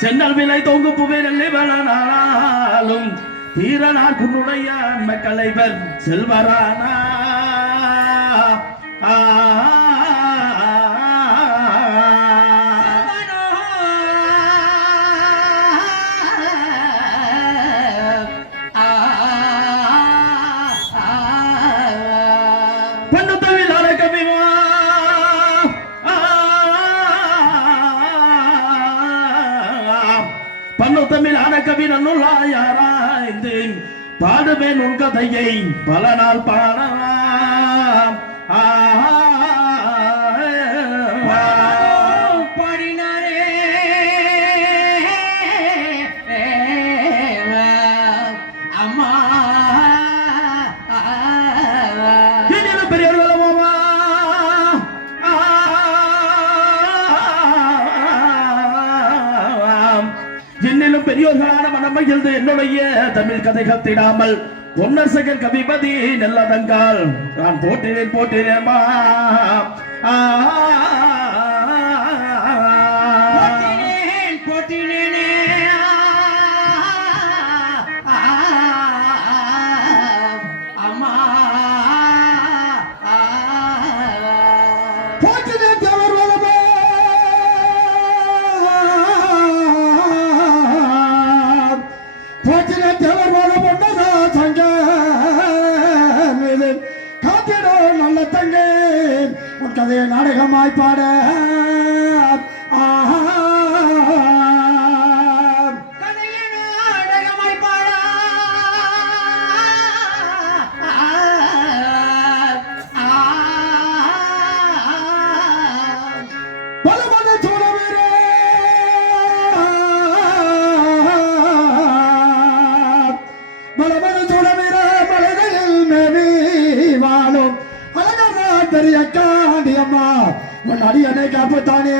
சென்னல் விலை தொங்கு புவேரல்லே வளனாலும் தீரனார் குன்னுடைய மக்களைவர் செல்வரானார். வேண்டுவேன் உங்க தையை பல நாள் பாட மகிழ்ந்து என்னுடைய தமிழ் கதைகள் திடாமல் பொன்னரசகன் கவிபதி நல்லதங்கால் நான் போட்டினேன் போட்டினேன் போட்டினேன் வாய்ப்பாடு அம்மா உன் அடியனை காப்புத்தானே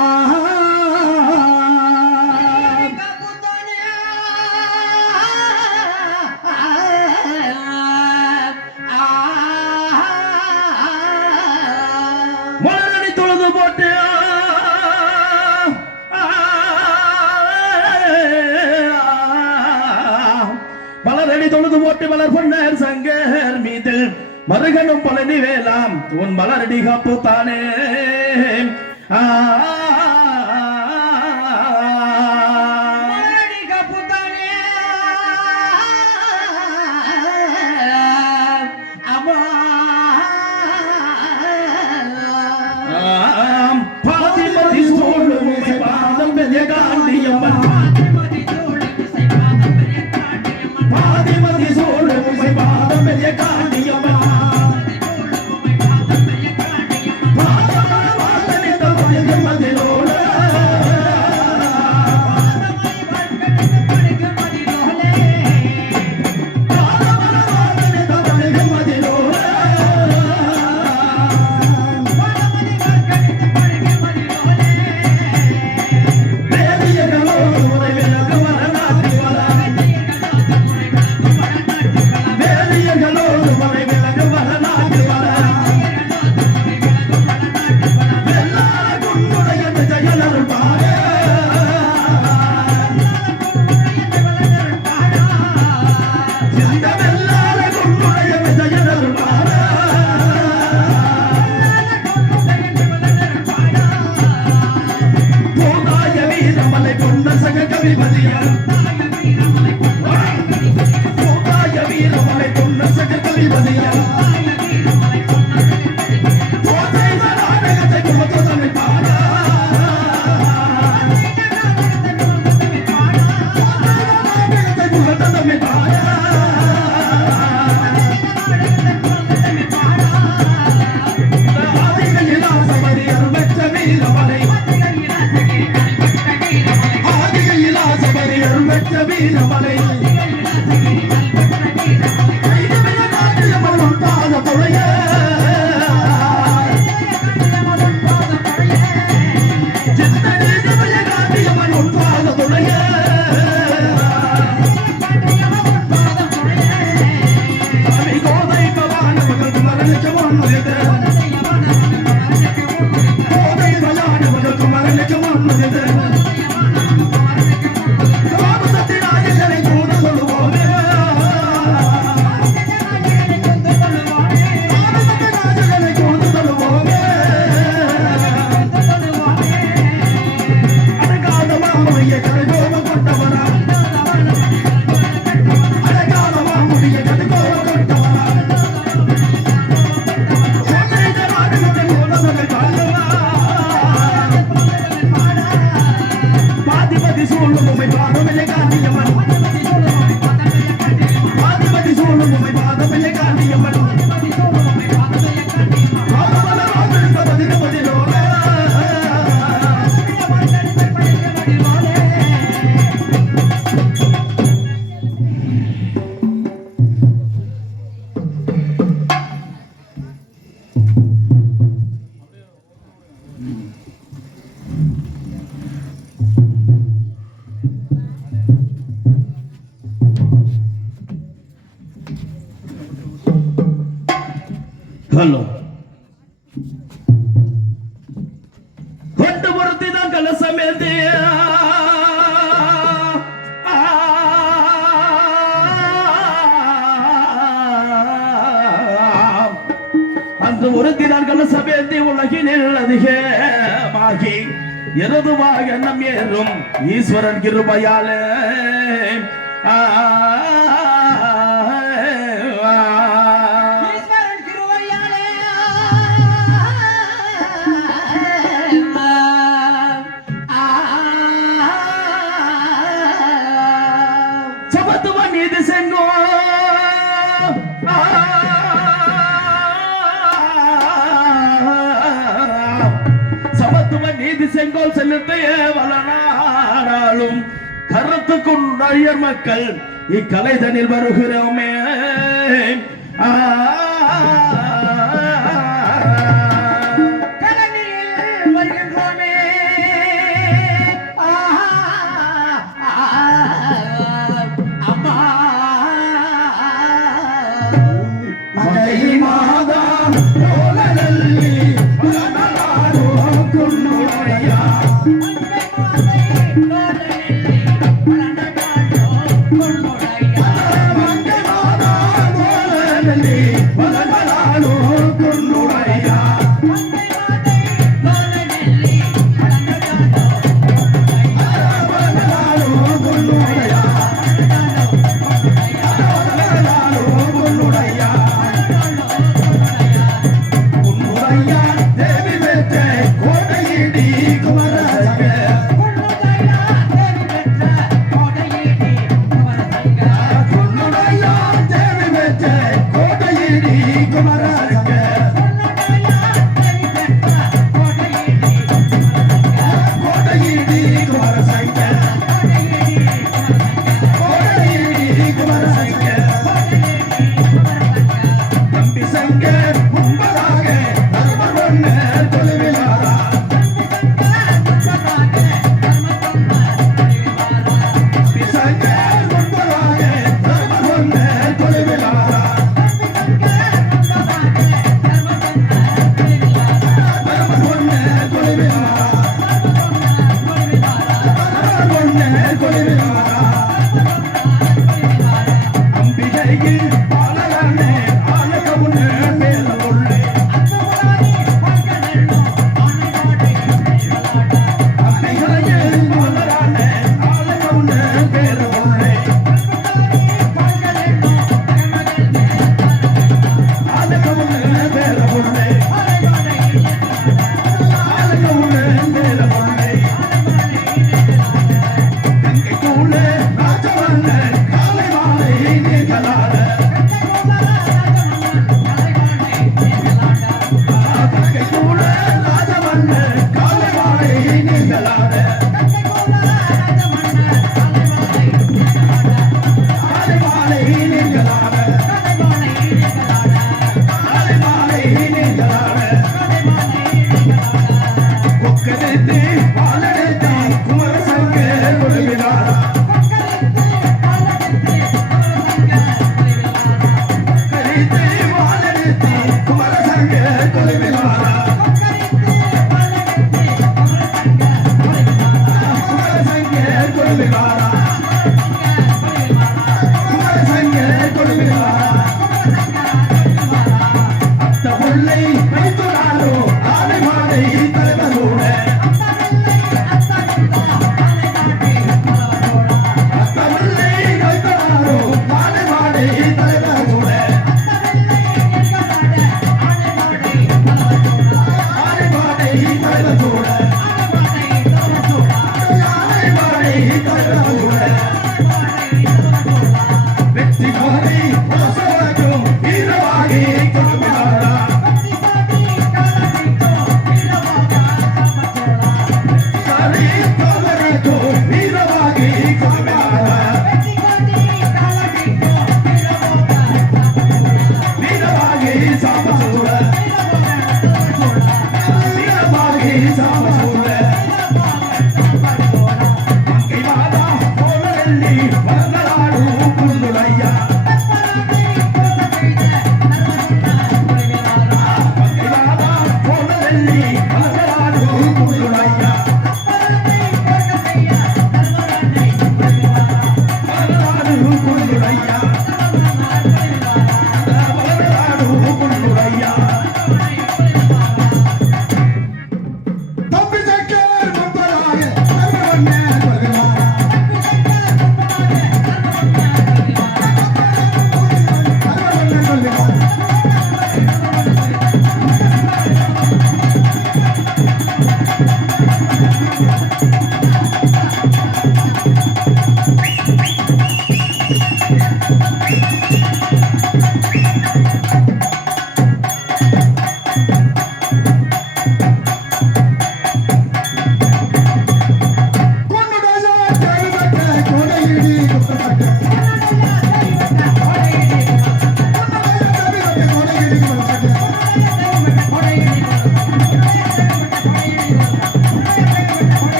ஆஹா தொழுது போட்டு மலர் பொன்னர் சங்கர் மீதில் மருகனும் பழனி வேலாம் உன் மலரடி காப்பு தானே Yeah. அங்கு ஒருத்தி நான் கலசம் ஏந்தி உலகினில் அதிகமாகி எருதுவாக எண்ணம் ஏறும் ஈஸ்வரன் போல் செங்கோல் செலுத்தைய வளனாலும் கருத்து கொண்டையர் மக்கள் இக்கலைதனில் வருகிறோமே. ஆ உங்கள் Thank you.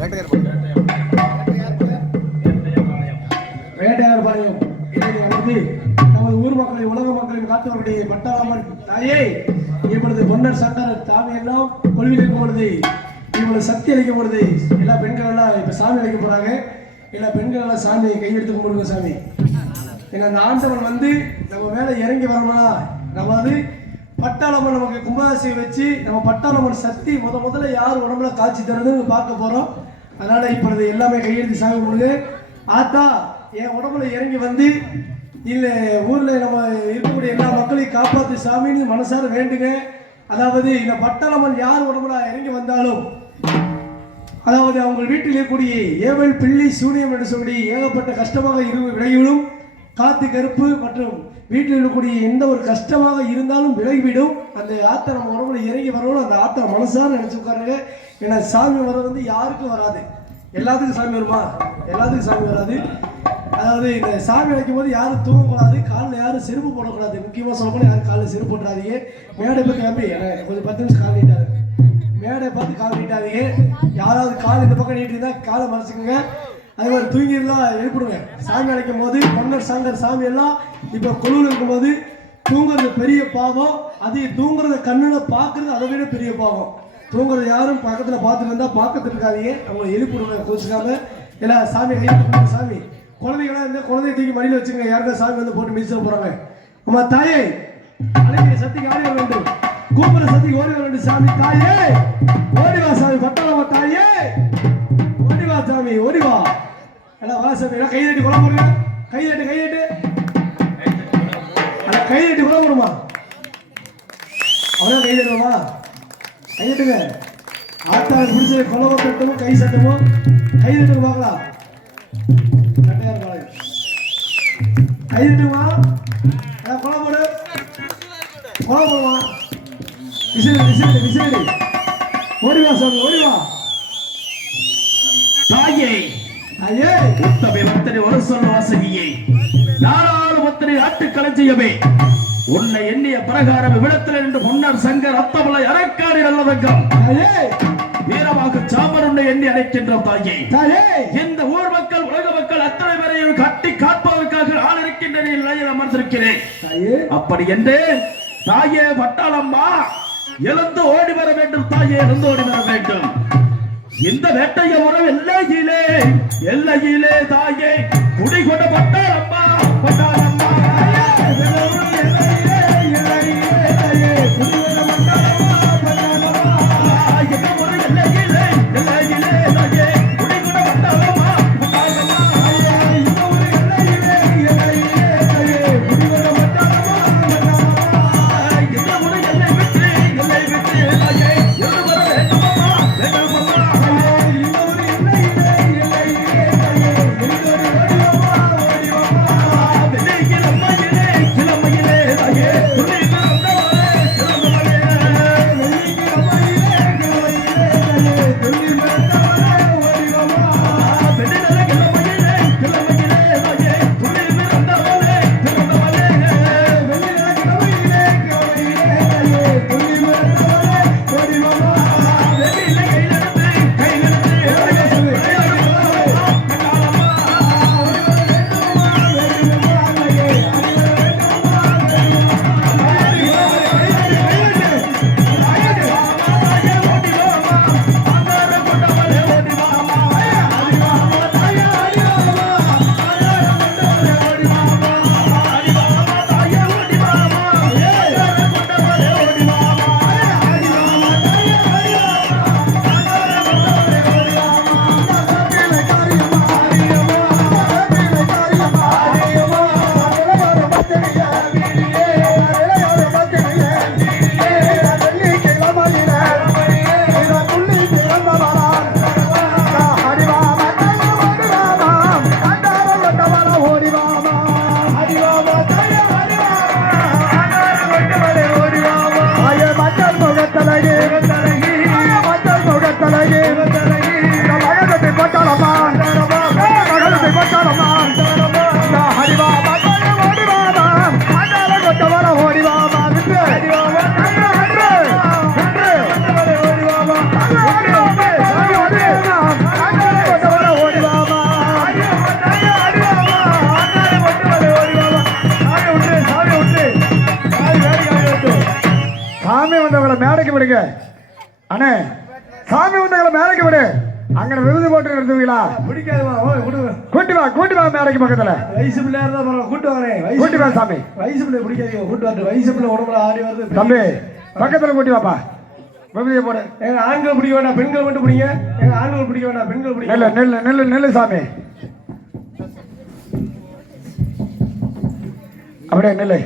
வேட்டையார் பாளையம். இன்றைக்கு வந்து நமது ஊர் மக்களை உலக மக்களின் காத்தவருடைய பட்டாளம்மன் தாயே இப்பொழுது பொன்னர் சங்கர் தாவி எல்லாம் கொள்வி இருக்கும் பொழுது இவ்வளவு சக்தி அளிக்கும் பொழுது எல்லா பெண்கள் எல்லாம் இப்ப சாமி அழைக்க போறாங்க. எல்லா பெண்கள் எல்லாம் சாமி கையெடுத்து கும்பிடுங்க சாமி. ஏன்னா அந்த ஆண்டவன் வந்து நம்ம மேல இறங்கி வரணும்னா நம்ம வந்து பட்டாளம்மன் நமக்கு கும்பாசியை வச்சு நம்ம பட்டாளம்மன் சக்தி முத முதல்ல யார் உடம்புல காட்சி தருதுன்னு பார்க்க போறோம். அதனால இப்பொழுது எல்லாமே கையெழுத்து சாகும் பொழுது ஆத்தா என் உடம்புல இறங்கி வந்து இல்ல ஊர்ல நம்ம இருக்கக்கூடிய எல்லா மக்களையும் காப்பாத்து சாமின்னு மனசார வேண்டுங்க அதாவது இந்த பட்டாளம்மன் யார் உடம்புல இறங்கி வந்தாலும் அதாவது அவங்க வீட்டில் இருக்கக்கூடிய ஏவல் பிள்ளி சூனியம் என்று சொல்லி ஏகப்பட்ட கஷ்டமாக இரு விலகிவிடும். காத்து கருப்பு மற்றும் வீட்டில் இருக்கக்கூடிய எந்த ஒரு கஷ்டமாக இருந்தாலும் விலகிவிடும். அந்த ஆத்தா நம்ம உடம்புல இறங்கி வரணும். அந்த ஆத்தா மனசார நினைச்சு உட்காருங்க. ஏன்னா சாமி வர வந்து யாருக்கும் வராது. எல்லாத்துக்கும் சாமி வருமா? எல்லாத்துக்கும் சாமி வராது. அதாவது இந்த சாமி அழைக்கும் போது யாரும் தூங்கக்கூடாது காலில் யாரும் செருப்பு போடக்கூடாது. முக்கியமாக சொல்லப்போனால் யாரும் காலில் செருப்பு போடாதீங்க மேடை போய் கிளம்பி. கொஞ்சம் பத்து நிமிஷம் கால் நீட்டாரு மேடை பார்த்து கால் நீட்டாதீங்க. யாராவது கால் இந்த பக்கம் நீட்டிருந்தா காலை மறைச்சிக்கோங்க. அதே மாதிரி தூங்கிடலாம் எழுப்பிடுங்க. சாமி அழைக்கும் போது பொன்னர் சங்கர் சாமி எல்லாம் இப்போ குழுவில் இருக்கும்போது தூங்குறது பெரிய பாவம். அது தூங்குறத கண்ணில் பார்க்குறது அதை விட பெரிய பாவம். தூங்குறது யாரும் பக்கத்தில் பார்த்துட்டு இருந்தால் பார்க்கறது இருக்காதீங்க. அவங்களை எழுப்பிடுங்க கோச்சுக்காம. எல்லாம் சாமி கையில் சாமி. குழந்தைங்களா இருந்தால் குழந்தைய தூக்கி மடியில் வச்சுங்க யாருக்கா சாமி வந்து போட்டு மிதிச்சு போறாங்க. அம்மா தாயே அழைக்கிற சக்திக்கு ஆடி வர வேண்டும். கூப்பிடுற சக்திக்கு ஓடி வர வேண்டும் சாமி. தாயே ஓடி வா சாமி. பட்டாளமா தாயே. ஓடி வா சாமி. ஓடி வா. எல்லாம் வா சாமி. எல்லாம் கை தட்டி குழம்பு போடுங்க. கை தட்டு கை தட்டு கை தட்டி குழம்பு போடுமா? அவ்வளோ கை தட்டுமா கை தட்டுங்க ஆத்தாள் பிடிச்ச குழம்பு தட்டமோ கை சட்டமோ கை தட்டுங்க பார்க்கலாம். கட்டையா இருப்பாங்க கை தட்டுமா அட குழம்பு போடு. குழம்பு போடுமா? விசில் விசில் விசில் ஓடி வா சாமி ஓடி வா தாயே. ஐயே உத்தமை பக்தனை ஒரு சொல்ல வாசகியே நாலாளு பக்தனை ஆட்டு களஞ்சியமே உன்னை எண்ணிய பிரகாரம் விடத்தில் என்று முன்னர் சங்கர் அத்தமலை அரக்காடி நல்லதங்கம் வீரமாக சாமர் உன்னை எண்ணி அழைக்கின்ற தாயே. இந்த ஊர் மக்கள் உலக மக்கள் அத்தனை பேரையும் கட்டி காப்பதற்காக நான் இருக்கின்ற நிலையில் அமர்ந்திருக்கிறேன். அப்படி என்று தாயே பட்டாளம்மா எழுந்து ஓடி வர வேண்டும் தாயே எழுந்து ஓடி வர வேண்டும். இந்த வேட்டைய உறவு எல்லையிலே எல்லையிலே தாயே விடுங்க. அண்ணே சாமி வந்தவங்களை மேடைக்கு விடு. அங்க விருது போட்டு நிறுத்துவீங்களா பிடிக்காதுமா கூட்டி வா கூட்டி வா மேடைக்கு பக்கத்துல. வயசு பிள்ளையா இருந்தா பரவாயில்ல கூட்டு வரேன் கூட்டி வா சாமி. வயசு பிள்ளை பிடிக்காதீங்க கூட்டு வரட்டு வயசு பிள்ளை உடம்புல ஆடி வருது தம்பி பக்கத்துல கூட்டி வாப்பா. விபதியை போடு. எங்க ஆண்கள் பிடிக்க வேண்டாம் பெண்கள் மட்டும் பிடிங்க. எங்க ஆண்கள் பிடிக்க வேண்டாம் பெண்கள் பிடிக்க நெல்லு நெல்லு நெல்லு நெல்லு சாமி. அப்படியே நெல்லு.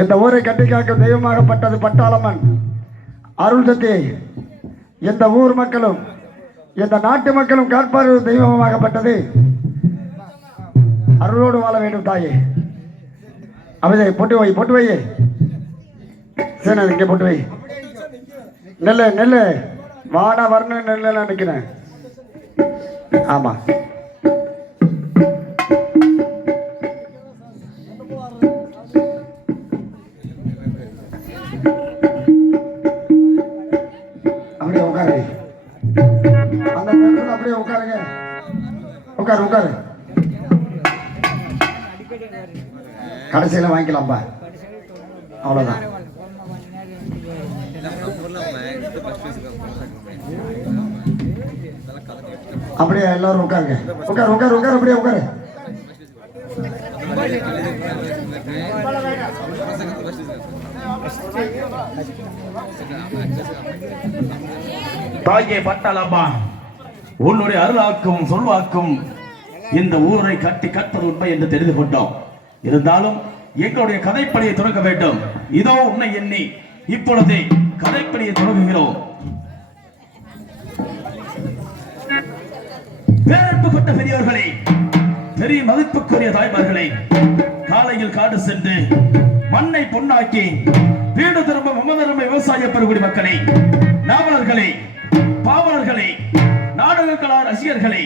இந்த ஊரை கட்டி காக்க தெய்வமாகப்பட்டது பட்டாளம்மன். அருள் சக்தி இந்த ஊர் மக்களும் இந்த நாட்டு மக்களும் காப்பாறு தெய்வமாகப்பட்டது. அருளோடு வாழ வேண்டும் தாயே. அமைதி பொட்டு வை பொட்டு வை சரி இங்கே பொட்டு வை. நெல்லு நெல்லு. வாடா வரணும் நெல்லுலாம் நினைக்கிறேன் ஆமாம் அப்படியே உட்காருங்க. உட்காரு உட்காரு. கடைசியில் வாங்கிக்கலாம்ப்பா அவ்வளோதான் அப்படியே எல்லாரும் உட்காருங்க. உட்காரு உட்காரு உட்காரு அப்படியே உட்காரு. தாயே பட்டாளம்மா. உன்னுடைய அருளாக்கும் சொல்வாக்கும் இந்த ஊரை கட்டி கற்பது உண்மை என்று தெரிந்து கொண்டோம். இருந்தாலும் எங்களுடைய கதைப்பணியை தொடங்க வேண்டும். இதோ உன்னை எண்ணி இப்பொழுதே கதைப்பணியை தொடங்குகிறோம் பேரன்பு கொண்ட பெரியவர்களே பெரிய மதிப்புக்குரிய தாய்மார்களே காலையில் காடு சென்று மண்ணை பொன்னாக்கி வீடு திரும்ப மமதர்ம விவசாய பெருகுடி மக்களை நாவலர்களே பாவலர்களே நாடக கலா ரசிகர்களை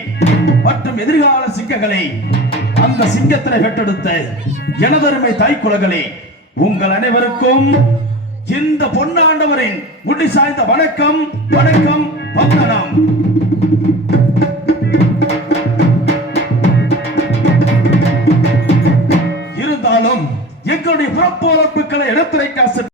மற்றும் எதிர்கால சிங்கங்களை அந்த சிங்கத்தினை பெற்றெடுத்த எனதருமை தாய்க்குலகளே உங்கள் அனைவருக்கும் இந்த பொன்னாண்டவரின் முடி சாய்ந்த வணக்கம் வணக்கம் வந்தனம். இருந்தாலும் எங்களுடைய புறப்போரப்புகளை இடத்துறை காசு